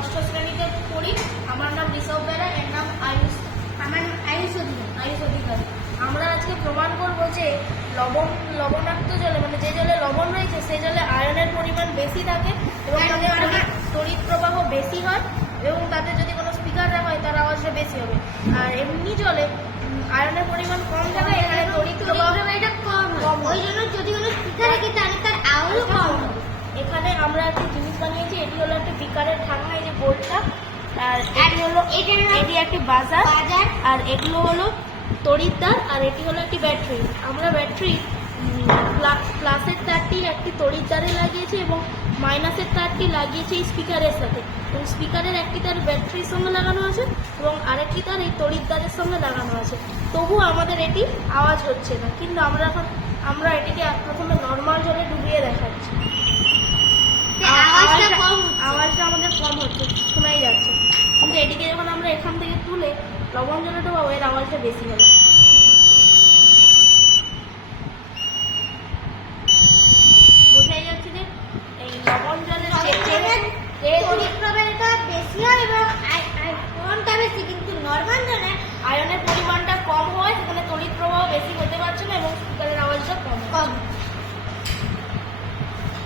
ষষ্ঠ শ্রেণীতে পড়ি। আমার নাম ঋষভ বেরা, এর নাম আয়ুষ। আমার নাম আয়ুষ অধিকারী। আমরা আজকে প্রমাণ করবো যে লবণাক্ত জলে মানে যে জলে লবণ রয়েছে সেই জলে আয়রনের পরিমাণ বেশি থাকে এবং তাদের তড়িৎ প্রবাহ বেশি হয় এবং তাদের যদি কোনো স্পিকার রাখা হয় তার আওয়াজটা বেশি হবে। আর এমনি জলে আয়রনের পরিমাণ কম থাকে, এখানে তড়িৎ প্রবাহ কম, ওই জন্য যদি কোনো স্পিকার রাখি তাহলে তার আওয়াজও কম হবে। এখানে আমরা একটা জিনিস বানিয়েছি, এটি হলো একটা বিকারের ঢাকনা, এই যে গোলটা, আর এটি একটি বাজার, আর এগুলো হলো তড়িৎদ্বার, আর এটি হলো একটি ব্যাটারি। আমরা ব্যাটারি প্লাসের তারটি একটি তড়িৎদ্বারে লাগিয়েছি এবং মাইনাসের তারটি লাগিয়েছি এই স্পিকারের সাথে, এবং স্পিকারের একটি তার ব্যাটারির সঙ্গে লাগানো আছে এবং আরেকটি তার এই তড়িৎদ্বারের সঙ্গে লাগানো আছে। তবু আমাদের এটি আওয়াজ হচ্ছে না, কিন্তু আমরা এটিকে প্রথমে নর্মাল জলে ডুবিয়ে দেখাচ্ছি। আওয়াজটা আমাদের কম হচ্ছে, শোনাই যাচ্ছে, কিন্তু এটিকে যখন আমরা এখান থেকে তুলে লবণ জলে ডোবাবো এর আওয়াজটা বেশি হবে।